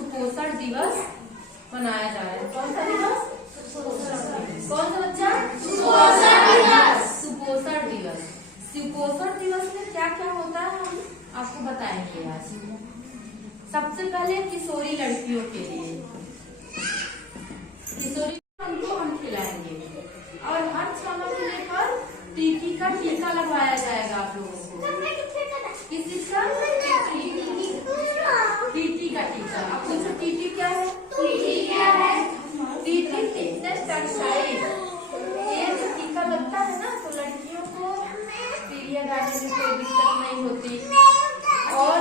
सुपोषण दिवस मनाया जा रहा है। कौन सा दिवस? कौन सा बच्चा? सुपोषण दिवस। सुपोषण दिवस। सुपोषण दिवस में क्या क्या होता है हम आपको बताएंगे आज। सबसे पहले किशोरी लड़कियों के लिए किशोरी उनको हम खिलाएंगे और हर 6 महीने पर टीटी का टीका लगवाया जाएगा आप लोगों को। किस चीज का? टीटी का टीका। आप पूछो टीटी क्या है? टीटी क्या है? TT tetanus toxoid. ये जो टीका लगता है ना तो लड़कियों को पीरियड आने में कोई दिक्कत नहीं होती। और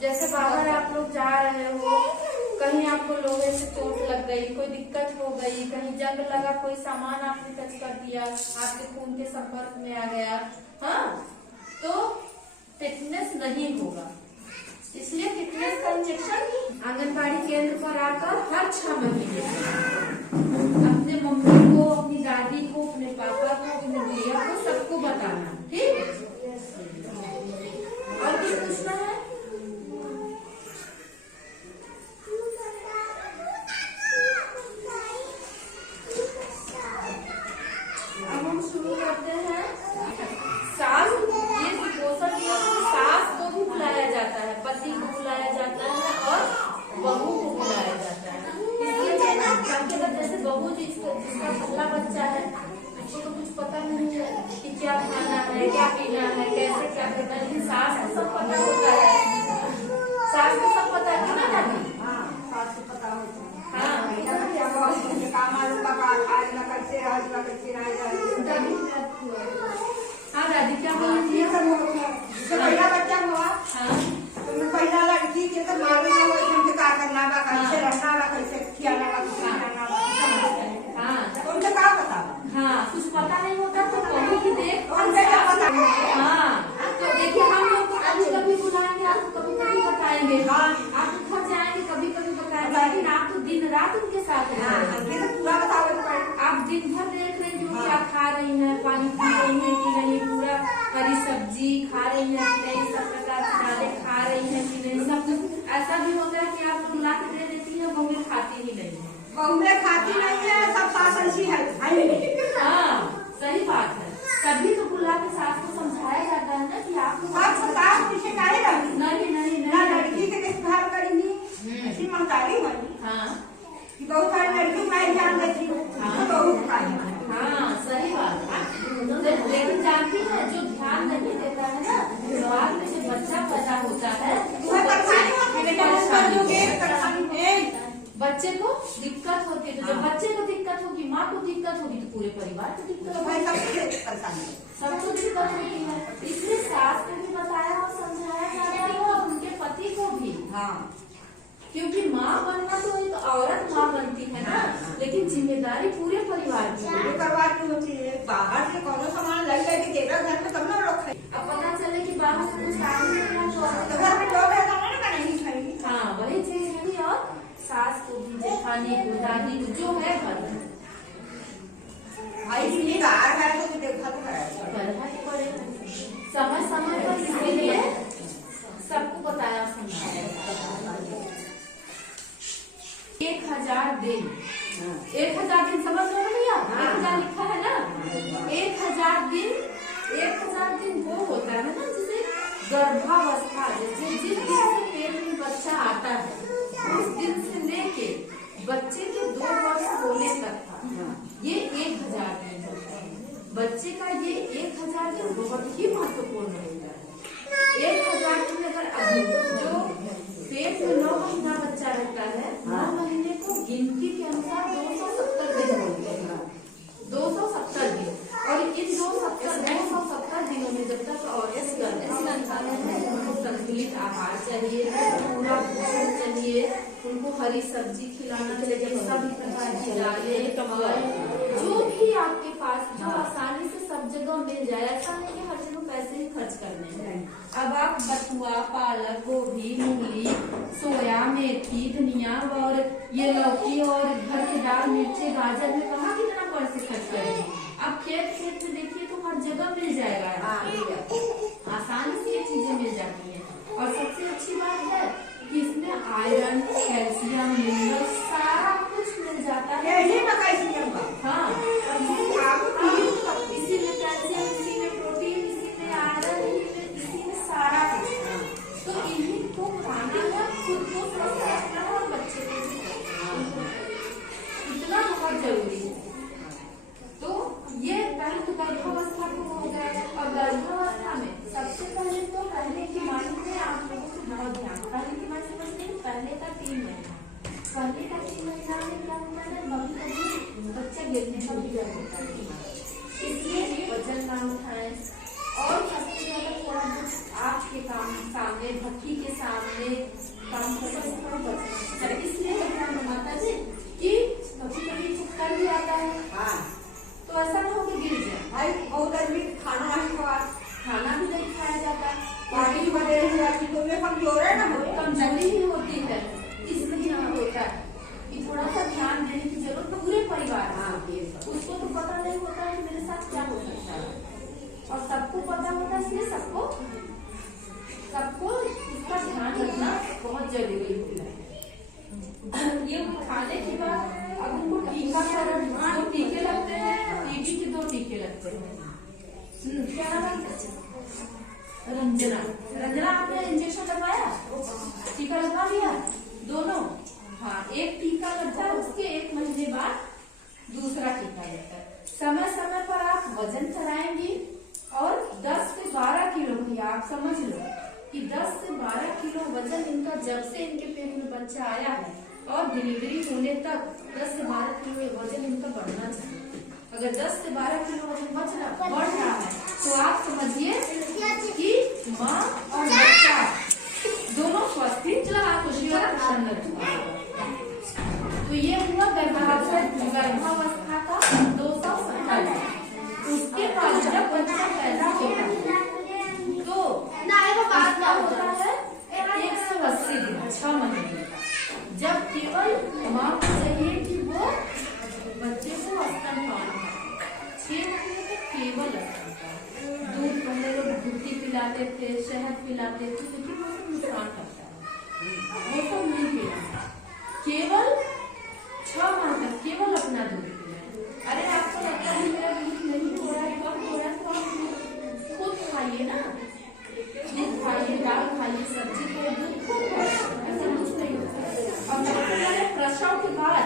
जैसे बाहर आप लोग जा रहे हो, कहीं आपको लोहे से चोट लग गई, कोई दिक्कत हो गई, कहीं जंग लगा, कोई सामान आपने टच कर दिया, आपके खून के संपर्क में आ गया, हाँ, तो टिटनेस नहीं होगा। इसलिए टिटनेस का इंजेक्शन आंगनबाड़ी केंद्र पर आकर हर 6 महीने अपने मम्मी को, अपनी दादी को, अपने पापा को, अपने भैया को, सबको बताना। ठीक? और कुछ पूछना है? अब हम शुरू करते हैं। सास, ये सुपोषण दिवस में सास को भी बुलाया जाता है, पति को बुलाया जाता है और बहू को बुलाया जाता है। इसलिए जैसे बहू जिसका पहला बच्चा है उसको तो कुछ पता नहीं है कि क्या खाना है, क्या पीना है, कैसे क्या करना है, लेकिन सास को सब पता होता है। सास को सब पता है ना दादी? सास को पता होता है। हाँ, हाँ दादी क्या बोलती है? पहला बच्चा हुआ, हाँ, पहला लड़की के तो मालूम ना हो क्या करना बा, कैसे रहना बा, कैसे खिलाना बा, कैसे खिलाना बा, हाँ, तो उनसे क्या पता? हाँ, कुछ पता नहीं होता तो बहू की देख उनसे क्या पता? हाँ, तो देखिए हम लोग को कभी कभी बुलाएंगे, आपको कभी कभी बताएंगे, हाँ, आप घर जाएंगे कभी कभी बताएंगे, लेकिन आप तो दिन रात उनके साथ हैं। ये तो पूरा बताओ तो पड़े। आप दिन भर देख रहे हैं कि आप खा रही हैं, पानी पी रही हैं कि नहीं, पूरा हरी सब्जी खा रही हैं कि नहीं, सब प्रकार के दालें खा रही हैं कि नहीं, सब कुछ। ऐसा भी होता है कि आप बुला के दे देती है, बहुएं खाती ही नहीं है। बहुएं खाती नहीं है, सब सास ऐसी है। हाँ, सही बात है। तभी तो बुला के सास को समझाया जाता है ना कि आप सास पीछे काहे रही? नहीं नहीं ना नहीं, लड़की के देखभाल करेंगी, ऐसी महतारी बनी हाँ कि बहुत सारी लड़की मैं ध्यान देती हूँ, बहुत सारी। हाँ, सही बात है। लेकिन जानती है जो ध्यान नहीं देता है ना, बाद में जो बच्चा पैदा होता है वह परेशानी होती है, बच्चे को दिक्कत होती है। तो जब बच्चे को दिक्कत होगी, माँ को दिक्कत होगी, तो पूरे परिवार को दिक्कत होगी, सबको दिक्कत होती है। इसलिए सास को भी बताया और समझाया जाता है और उनके पति को भी। हाँ, क्योंकि माँ बनना तो एक औरत माँ बनती है ना, लेकिन जिम्मेदारी पूरे परिवार की है। परिवार की होती है। बाहर से कौन सामान लाई लेके देगा घर में, तब ना लोग खाए। अब पता चले कि बाहर से कुछ खाने तो घर में लोग ऐसा नहीं खाएंगे। हाँ, वही चीज है। और सास को भी, जेठानी को, दादी को, जो है घर में आई की बाहर है तो देखा तो करना ही पड़ेगा। समय समय पर इसीलिए सबको बताया समझाया। 1000 दिन, 1000 दिन समझ लो भैया, 1000 लिखा है ना, 1000 दिन, 1000 दिन वो होता है ना जिसे गर्भावस्था, जैसे जिस दिन से पेट में बच्चा आता है उस दिन से लेके बच्चे के 2 वर्ष होने तक का ये 1000 दिन होता है। बच्चे का ये 1000 दिन बहुत ही महत्वपूर्ण होता है। 1000 दिन अगर जो पेट में 9 महीना बच्चा रहता है, 9 महीने को गिनती के अनुसार 270 दिन होते हैं, 270 दिन। और इन 270 दिनों में जब तक और उनको संतुलित आहार चाहिए, पूरा भोजन चाहिए, उनको हरी सब्जी खिलाना चाहिए, सभी प्रकार की दालें, जो भी आपके पास जो आसानी से सब जगह मिल जाए। ऐसा नहीं कि हर जगह पैसे ही खर्च करने हैं। अब आप बथुआ, पालक, गोभी, मूली, सोया, मेथी, धनिया और ये लौकी और घर के दाल, मिर्ची, गाजर में कहाँ कितना पैसे खर्च करेंगे? अब खेत में देखिए तो हर जगह मिल जाएगा, आसानी से ये चीजें मिल जाती है। और सबसे अच्छी बात है कि इसमें आयरन, कैल्शियम 3 महीना। पहले का 3 महीना में क्या होता है, कभी बच्चा गिरने का भी डर होता है, इसलिए वजन ना उठाएं। और सबसे ज्यादा थोड़ा आपके काम सामने, भट्टी के सामने काम करना थोड़ा बचना, इसलिए माता जी कि कभी कभी चक्कर भी आता है। हाँ, तो ऐसा ना हो कि गिर जाए। भाई बहुत आदमी खाना भी नहीं खाया जाता, पानी वगैरह हुआ तो वे कमजोर है ना, कमजोरी ही होती है। इसलिए होता है कि थोड़ा सा ध्यान देने की जरूरत पूरे परिवार। हाँ, उसको तो पता नहीं होता है कि मेरे साथ क्या हो सकता है, और सबको पता होता है, इसलिए सबको इसका ध्यान रखना बहुत जरूरी होता है। ये खाने के बाद अब उनको टीकाकरण, 2 टीके लगते हैं, टीबी के 2 टीके लगते हैं। क्या नाम है? रंजना, आपने इंजेक्शन लगवाया, टीका लगवा लिया दोनों? हाँ, एक टीका लगता है, उसके 1 महीने बाद दूसरा टीका लगता है। समय समय पर आप वजन कराएंगी और 10 से 12 किलो की, आप समझ लो कि 10 से 12 किलो वजन इनका जब से इनके पेट में बच्चा आया है और डिलीवरी होने तक 10 से 12 किलो वजन इनका बढ़ना चाहिए। अगर 10 से 12 किलो वजन बढ़ रहा है तो आप समझिए कि माँ और बच्चा दोनों स्वस्थ ही प्रसन्न रहे। तो ये हुआ गर्भावस्था का 227। उसके बाद जब बच्चा पैदा होता है तो बात क्या होता है, 180 दिन, 6 महीने का, जब केवल माँ को चाहिए कि वो बच्चे को स्तनपान करे। 6 महीने तक केवल स्तनपान, दूध पहले लोग घुट्टी पिलाते थे, शहद पिलाते थे, लेकिन वो सब नुकसान करता है, वो सब नहीं पिलाना। केवल 6 माह तक केवल अपना दूध पिलाए। अरे आपको लगता है मेरा दूध नहीं हो रहा है, कम हो रहा है, तो आप खुद खाइए ना, दूध खाइए, दाल खाइए, सब्जी खाइए, दूध खूब खाइए, ऐसा कुछ नहीं होता है। और प्रसव के बाद,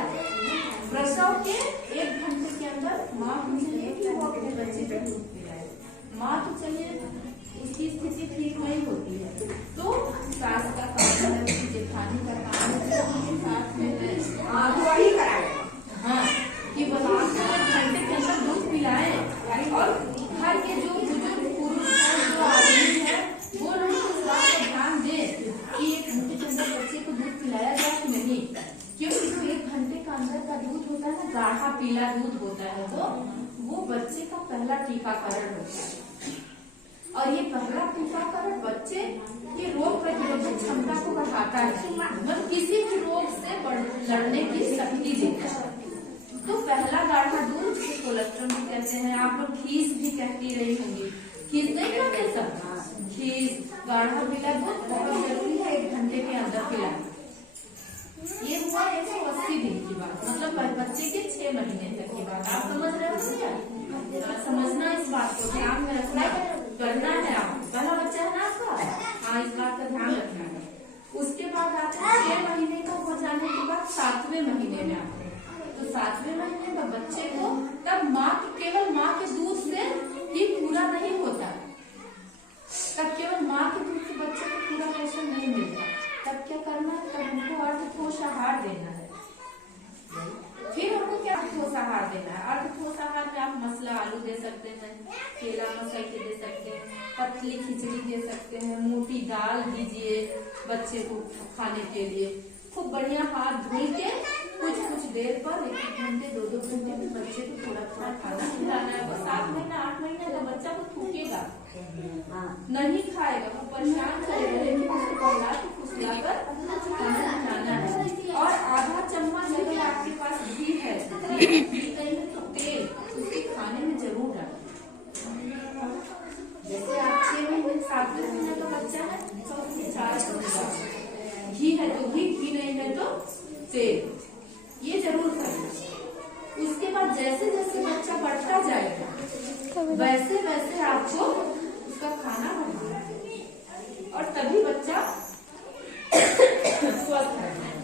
प्रसव के 1 घंटे के अंदर माँ को चाहिए कि वो अपने बच्चे को दूध पिलाए। माँ तो चाहिए, उसकी स्थिति ठीक नहीं होती है तो सास का काम है, उसकी जेठानी का काम है, साथ में वही कराए। हाँ, कि वो 1 घंटे के अंदर दूध पिलाए। और घर के जो बुजुर्ग पुरुष है, जो आदमी है, वो लोग इस बात का ध्यान दे कि 1 घंटे के अंदर बच्चे को दूध पिलाया जाए कि नहीं, क्योंकि जो 1 घंटे का अंदर का दूध होता है ना, गाढ़ा पीला दूध होता है, वो बच्चे का पहला टीकाकरण होता है। और ये पहला टीकाकरण बच्चे की रोग प्रतिरोधक क्षमता को बढ़ाता है, मतलब किसी भी रोग से लड़ने की शक्ति देता है। तो पहला गाढ़ा दूध कोलेस्ट्रॉल भी कहते हैं, आप लोग खीस भी कहती रही होंगी, खीस नहीं कहते सब, खीस गाढ़ा पीला दूध बहुत जरूरी है 1 घंटे के अंदर पिलाना। ये हुआ 180 दिन की बात, मतलब बच्चे के 6 महीने तक की बात। आप समझ रहे हो क्या? समझना, इस बात को ध्यान में रखना, करना है। आप पहला बच्चा है ना आपका, हाँ, इस बात का ध्यान रखना है। उसके बाद आप 6 महीने का हो जाने के बाद 7वें महीने में आते हैं, तो 7वें महीने में बच्चे को तब केवल माँ के दूध से ही पूरा नहीं होता, तब केवल माँ के दूध से बच्चे को पूरा पोषण नहीं मिलता। तब क्या करना है, तब उनको अर्धठोस आहार देना है। फिर हमको क्या ठोस आहार देना है? अर्धठोस आहार में आप मसला आलू दे सकते हैं, केला मसल के दे सकते हैं, पतली खिचड़ी दे सकते हैं, मोटी दाल दीजिए बच्चे को खाने के लिए। खूब बढ़िया हाथ धुल के कुछ देर पर 1 घंटे 2 घंटे में बच्चे को थोड़ा खाना खिलाना है। वो 7 महीना 8 महीने का बच्चा को थूकेगा, नहीं खाएगा, वो परेशान करेगा, लेकिन उसको पहला तो फुसलाकर खाना खिलाना है। और आधा चम्मच अगर आपके पास घी है, तो तेल उसके खाने में जरूर डालें। जैसे आप 6 महीने 7वें महीने का बच्चा है तो उसके 4 चम्मच घी है तो घी नहीं है तो तेल, ये जरूर करें। उसके बाद जैसे जैसे बच्चा बढ़ता जाएगा वैसे वैसे आपको उसका खाना बढ़ाना है और तभी बच्चा स्वस्थ रहना है।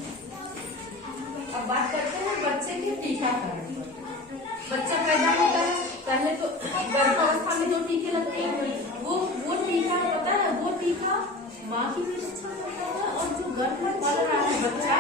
अब बात करते हैं बच्चे के टीकाकरण। बच्चा पैदा होता है, पहले तो गर्भावस्था में जो टीके लगते हैं वो टीका होता है, वो टीका माँ की भी रक्षा करता है और जो गर्भ में पल रहा है बच्चा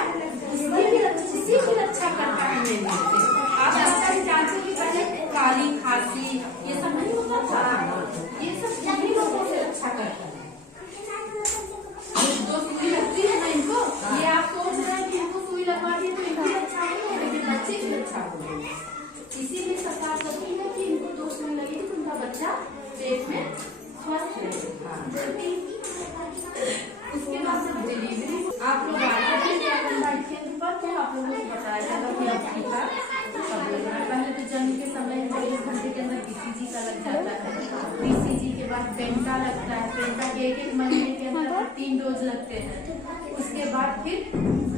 महीने के अंदर BCG का लग जाता है, BCG के बाद पेंटा लगता है, पेंटा के एक महीने के अंदर 3 डोज लगते हैं, उसके बाद फिर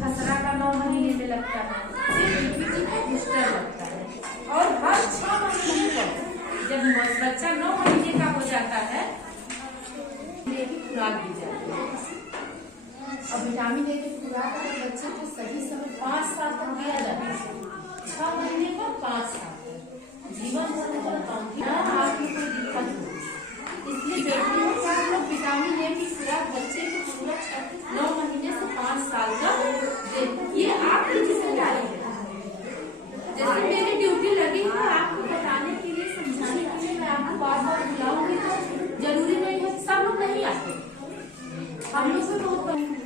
खसरा का 9 महीने में लगता है, फिर DPT का बूस्टर लगता है, और हर 6 महीने पर जब बच्चा 9 महीने का हो जाता है की खुराक दी जाती है। और विटामिन ए की खुराक अगर बच्चे को सही समय 5 साल तक दिया जाता है, 6 महीने पर 5 साल तक जीवन भर पर आपको कोई दिक्कत हो, इसलिए जरूरी है कि आप लोग विटामिन ए की खुराक बच्चे को पूरा 9 महीने से 5 साल तक दें। ये आपकी जिम्मेदारी है, जैसे मेरी ड्यूटी लगी है आपको बताने के लिए, समझाने के लिए, मैं आपको बार बार बुलाऊंगी तो जरूरी नहीं है सब लोग नहीं आते, हम लोग से बहुत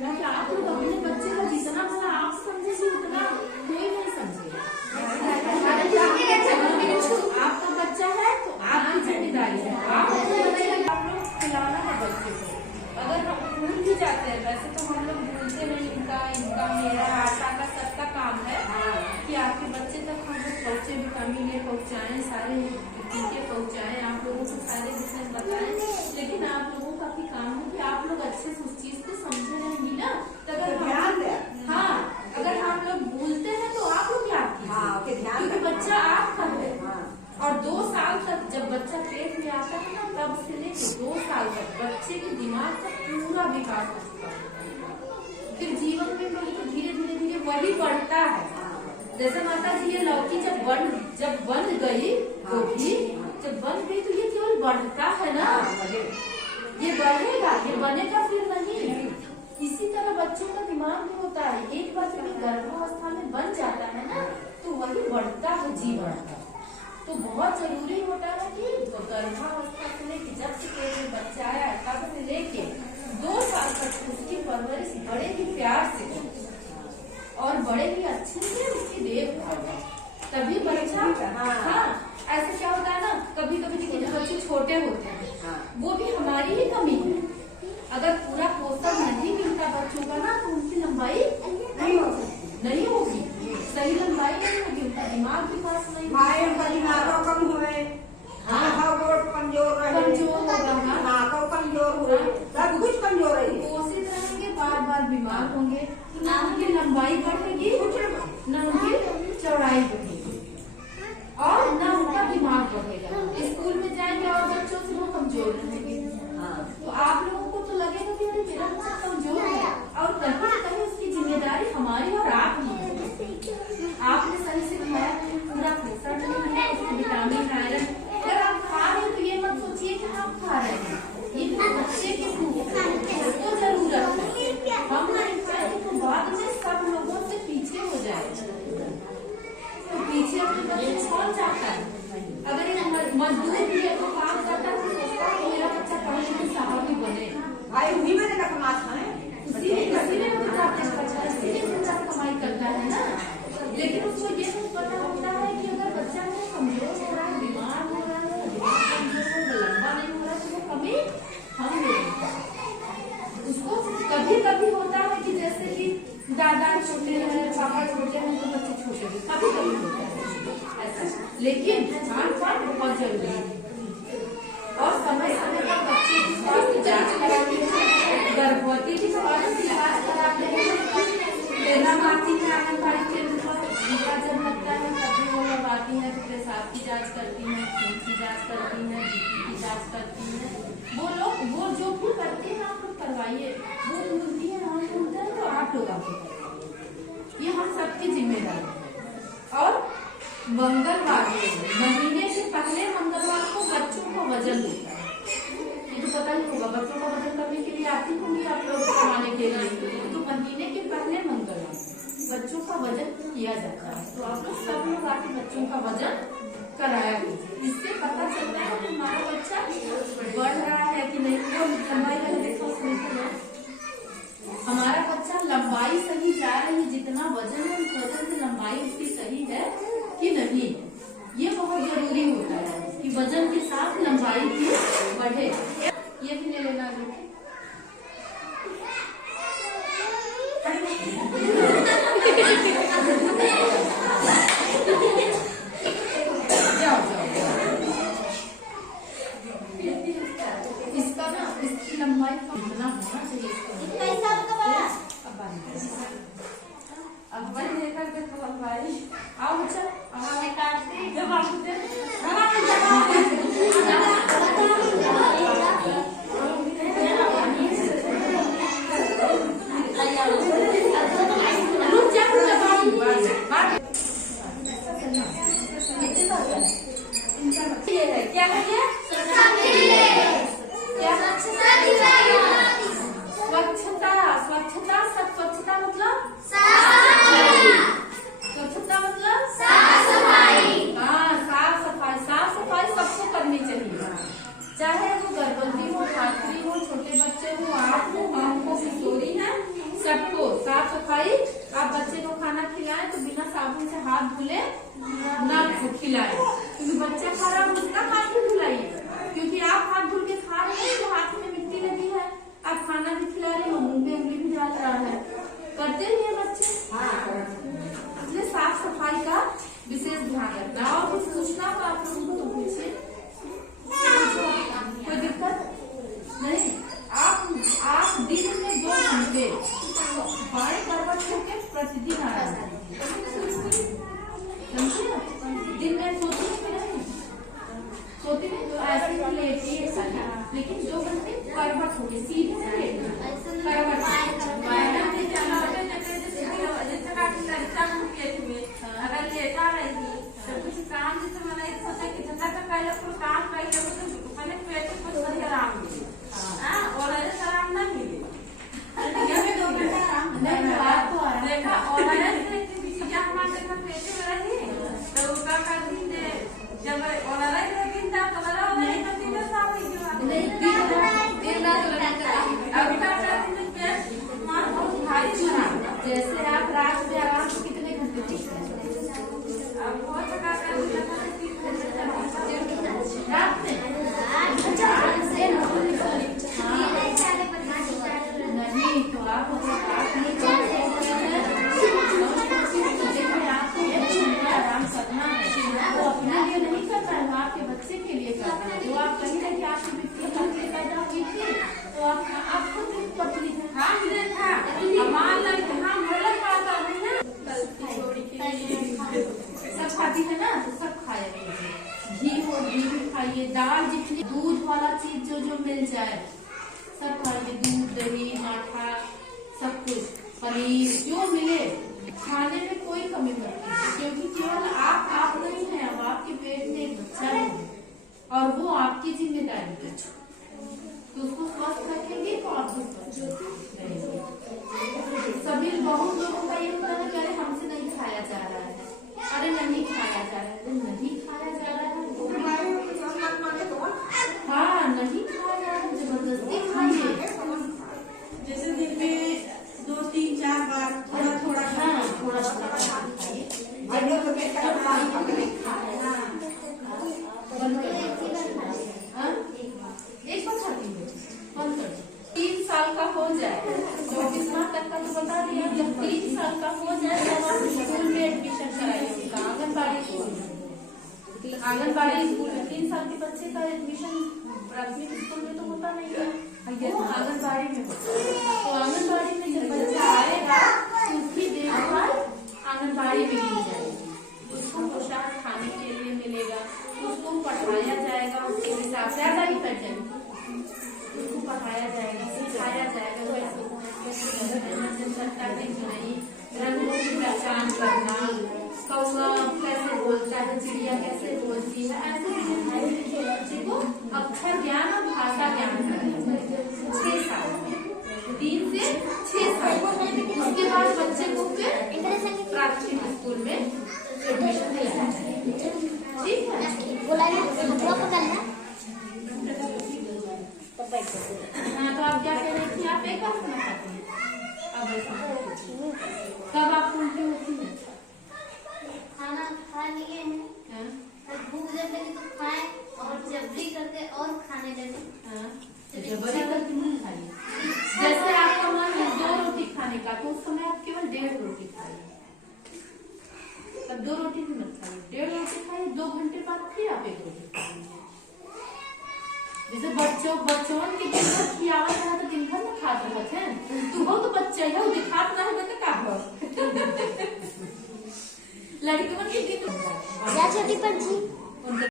कि आप लोग अपने बच्चे का जितना भला आप समझे उतना कोई नहीं समझेगा। आपका बच्चा है तो आपकी जिम्मेदारी है, आप लोग खिलाना है बच्चे को। अगर हम भूल भी जाते हैं, वैसे तो हम लोग भूलते नहीं, इनका मेरा आशा का सबका काम है कि आपके बच्चे तक हम लोग पहुँचे, विटामिन ए पहुँचाएं, सारे टीके पहुँचाएं, आप लोगों को सारे विषय बताएं, लेकिन आप लोगों का भी काम है कि आप लोग अच्छे से उस चीज को समझे रहेंगी ना, अगर ध्यान दें। हाँ, अगर हम लोग भूलते हैं तो आप लोग याद कीजिए, क्योंकि बच्चा आपका है। और 2 साल तक जब बच्चा पेट में आता है ना, तब से लेकर 2 साल तक बच्चे के दिमाग का पूरा विकास हो चुका है, फिर जीवन में तो धीरे धीरे धीरे वही बढ़ता है। जैसे माता जी ये लौकी जब बन गई गोभी जब बन गई तो ये केवल बढ़ता है ना, ये बढ़ेगा, ये बनेगा फिर नहीं। इसी तरह बच्चों का दिमाग में होता है, एक बार जब गर्भावस्था में बन जाता है ना तो वही बढ़ता है जीवन। तो बहुत जरूरी होता है कि गर्भावस्था से लेके जब से पेट में बच्चा आया तब से लेके 2 साल तक उसकी परवरिश बड़े ही प्यार से और बड़े ही अच्छे से उसकी देखभाल, तभी बच्चा। हाँ, ऐसे क्या होता है ना, कभी कभी देखिए जो बच्चे छोटे होते हैं वो भी हमारी ही कमी है, अगर पूरा पोषण नहीं मिलता बच्चों का ना तो उनकी लंबाई नहीं होगी, सही लंबाई नहीं होगी, उनका दिमाग भी पास नहीं, कम हुए, कमजोर हुए, सब कुछ कमजोर है, कोशिश रहेंगे, बार बार बीमार होंगे, ना उनकी लंबाई बढ़ेगी ना उनकी चौड़ाई बढ़ेगी और ना उनका दिमाग बढ़ेगा। स्कूल में जाएंगे और बच्चों से वो कमजोर रहेंगे, तो आप लोगों को तो लगेगा कि मेरा बच्चा कमजोर है, और कहीं ना कहीं उसकी जिम्मेदारी हमारी और आपकी है। आपने सही से खाया नहीं, पूरा पोषण नहीं है, उसमें विटामिन आयरन, अगर आप खा रहे हैं तो ये मत सोचिए कि हम खा रहे हैं, ये बच्चे की भूख है, उसको जरूरत है, हम नहीं खाएंगे तो बाद में सब लोगों से पीछे हो जाएगा, तो पीछे अपने बच्चे छोड़ जाता है। अगर एक मजदूर भी है तो काम करता है तो सोचता है मेरा बच्चा पढ़े लिखे साहब भी बने, भाई उन्हीं में ना कमाता है, इसीलिए बच्चा कमाई करता है ना, लेकिन उसको ये नहीं पता होता है कि अगर बच्चा कमजोर हो रहा है, बीमार हो रहा है, लंबा नहीं हो रहा है, तो वो कमी हम लोग उसको कभी कभी होता है कि जैसे कि दादा छोटे हैं, पापा छोटे हैं तो बच्चे छोटे हैं, कभी कभी होता है ऐसा, लेकिन खान पान बहुत जरूरी है और समय समय पर बच्चे की स्वास्थ्य जांच करानी है, गर्भवती की स्वास्थ्य जांच करानी है, माती में आंगनबाड़ी केंद्र पर टीका जब लगता है तभी वो लोग आती है, तो पेशाब की जांच करती है, खून की जांच करती है, बीपी की जांच करती है, वो जो भी करती है आप लोग करवाइए, वो बोलती है हम बोलते हैं तो आप लोग आपको करवाइए, ये हम सबकी जिम्मेदारी है। और मंगलवार महीने से पहले मंगलवार को बच्चों का वजन होता है, ये तो पता ही होगा, बच्चों का वजन करने के लिए आती होंगी आप लोग करवाने के लिए, तो महीने के पहले मंगलवार बच्चों का वजन किया जाता है, तो आप लोग सब लोग आके बच्चों का वजन कराया कीजिए, इससे पता चलता है कि हमारा बच्चा बढ़ रहा है कि नहीं, वो लंबाई का देखो हमारा बच्चा लंबाई सही जा रही है, जितना वजन है उस वजन से लंबाई उसकी सही है कि नहीं, ये बहुत जरूरी होता है कि वजन के साथ लंबाई भी बढ़े। ये भी ले लेना जाओ जाओ रखो, साफ सफाई। आप बच्चे को खाना खिलाएं तो बिना साबुन से हाथ धुले ना खिलाएं, क्योंकि बच्चा खा रहा है उसका हाथ भी धुलाइए, क्योंकि आप हाथ धुल के खा रहे हैं तो हाथ में मिट्टी लगी है, आप खाना भी खिला रहे हो, मुंह में उंगली भी डाल रहा है, करते ही है बच्चे। इसलिए साफ सफाई का विशेष ध्यान रखना। और कुछ पूछना हो आप लोगों को तो पूछिए, कोई दिक्कत नहीं। आप दिन में 2 घंटे बाएं करवट होकर प्रतिदिन आराम कीजिए, समझिए। दिन में सोती नहीं, सोती नहीं तो ऐसे ही लेटिए खाली, लेकिन 2 घंटे करवट होके सीधे से लेटना, करवट अगर लेटा रही तो कुछ काम जैसे मैंने सोचा कि जितना का पहले कोई काम पहले तो मैंने पेट को कुछ आराम मिले, और ऐसे आराम ना मिले, ये 2 घंटा आराम देखा। और ऐसे चीजें हमारे देखा पेट में रही तो उसका करती है जब और लेकिन तब तो बड़ा नहीं करती ना साफ नहीं अब क्या करती है पेट मां बहुत भारी बना। जैसे आप रात में आराम से कितने घंटे टीकते हैं? अब बहुत थका कर रात में नहीं तो आप आराम करना है, वो अपने लिए नहीं करना है, वो आपके बच्चे के लिए करना है। जो आप कहीं ना आपके बच्चे पैदा हुई थी तो आप खुद पतली है। हम देखा हमार लग हम बोलत पाता नहीं ना सब खाती है ना, तो सब खाया कीजिए। घी हो घी भी खाइए, दाल जितनी, दूध वाला चीज जो मिल जाए सब खाइए, दूध दही माठा सब कुछ, पनीर जो मिले खाने में कोई कमी मत कीजिए, क्योंकि केवल आप नहीं है, अब आपके पेट में एक बच्चा है और वो आपकी जिम्मेदारी है, तो उसको स्वस्थ रखेंगे तो आपको स्वस्थ रहेंगे। सभी बहुत लोगों का ये होता है कि अरे हमसे नहीं खाया जा रहा है, अरे नहीं खाया जा रहा है, नहीं खाया जा रहा है, हाँ नहीं खाया जा रहा है, जबरदस्ती खाइए। जैसे दिन में 2-3-4 बार थोड़ा थोड़ा खाइए, एक बार खाती हूँ बंद कर। 3 साल का हो जाए, 24 माह तक का तो बता दिया, जब 3 साल का हो जाए तब आप स्कूल में एडमिशन कराइए, आंगनबाड़ी स्कूल में। आंगनबाड़ी स्कूल में 3 साल के बच्चे का एडमिशन प्राथमिक स्कूल में तो होता नहीं है, वो आंगनबाड़ी में होता है। तो आंगनबाड़ी में जब बच्चा आएगा तो उसकी देखभाल आंगनबाड़ी में की जाएगी, उसको पोशाक खाने के लिए मिलेगा, उसको पढ़ाया जाएगा, उसके हिसाब से ज्यादा ही कर जाएगा, उसको पढ़ाया जाएगा, सिखाया जाएगा रंगों की पहचान करना, कौवा कैसे बोलता है, चिड़िया कैसे बोलती है, ऐसे बच्चे को अक्षर ज्ञान और भाषा ज्ञान करना 6 साल में, 3 से 6 साल। उसके बाद बच्चे को फिर प्राथमिक स्कूल में एडमिशन दिया जाएगा, ठीक है। हाँ तो आप क्या कह रही थी, आप एक बार खाना खाती हैं, अब कब आप उल्टी होती है? खाना खा लिए हैं, भूख जब लगी तो खाए, और जबरी करके और खाने लगे। जबरी करके नहीं खाइए, जैसे आपका मन है 2 रोटी खाने का तो उस समय आप केवल 1.5 रोटी खाइए, तब 2 रोटी भी मत खाइए, 1.5 रोटी खाइए, 2 घंटे बाद फिर आप 1 रोटी खाइए। जैसे बच्चों के दिन भर खियावत है तो दिन भर में खाते होते हैं, तू हो तो बच्चा है, दिखात ना है तो का हो लड़कियों के दिन छोटी पंछी